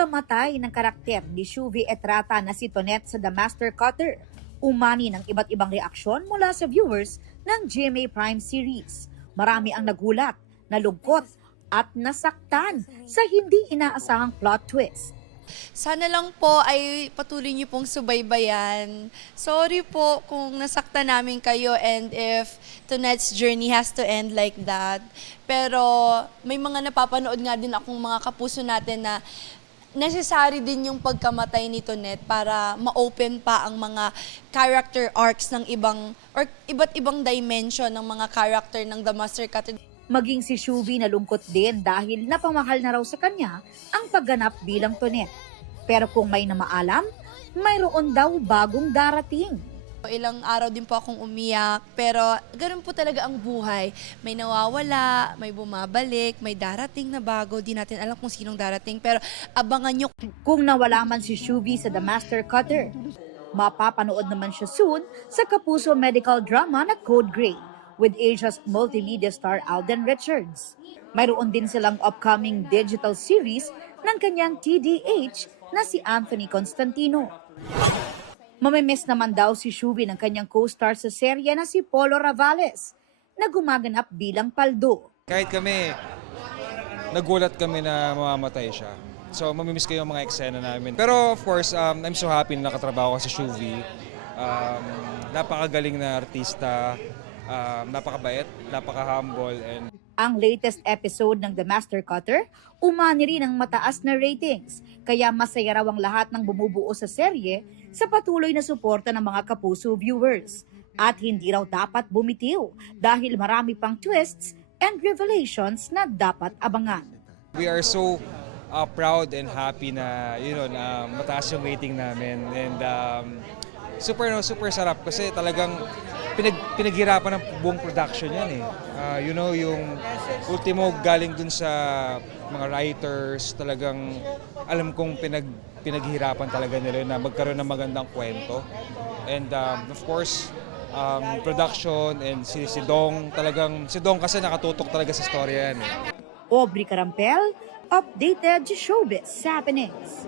pagkamatay ng karakter ni Shuvi Etrata na si Tonette sa The Master Cutter, umani ng iba't ibang reaksyon mula sa viewers ng GMA Prime series. Marami ang nagulat, nalungkot at nasaktan sa hindi inaasahang plot twist. Sana lang po ay patuloy niyo pong subaybayan. Sorry po kung nasaktan namin kayo and if tonight's journey has to end like that. Pero may mga napapanood nga din akong mga kapuso natin na necessary din yung pagkamatay ni Tonette para ma-open pa ang mga character arcs ng iba't ibang dimension ng mga character ng The Master Cutter. Maging si Shuvi nalungkot din dahil napamahal na raw sa kanya ang pagganap bilang Tonette. Pero kung may namaalam, mayroon daw bagong darating. Ilang araw din po akong umiyak, pero ganun po talaga ang buhay. May nawawala, may bumabalik, may darating na bago. Di natin alam kung sinong darating, pero abangan nyo. Kung nawala man si Shuvi sa The Master Cutter, mapapanood naman siya soon sa kapuso medical drama na Code Grey with Asia's multimedia star Alden Richards. Mayroon din silang upcoming digital series ng kanyang TDH na si Anthony Constantino. Mamimiss naman daw si Shuvi ng kanyang co-star sa serye na si Polo Ravales na gumaganap bilang Paldo. Kahit kami, nagulat kami na mamamatay siya. So mamimiss ko yung mga eksena namin. Pero of course, I'm so happy na nakatrabaho ko sa Shuvi. Napakagaling na artista. Napakabait, napaka-humble. And ang latest episode ng The Master Cutter, umani rin ang mataas na ratings. Kaya masaya raw ang lahat ng bumubuo sa serye sa patuloy na suporta ng mga kapuso viewers. At hindi raw dapat bumitiw dahil marami pang twists and revelations na dapat abangan. we are so proud and happy na, na mataas yung rating namin. And super sarap kasi talagang pinaghirapan ng buong production yan eh. Yung ultimo galing dun sa mga writers, talagang alam kong pinaghirapan talaga nila na magkaroon ng magandang kwento. And of course, production and si Dong, si Dong kasi nakatutok talaga sa storya yan eh. Aubrey Carampel, updated showbiz happenings.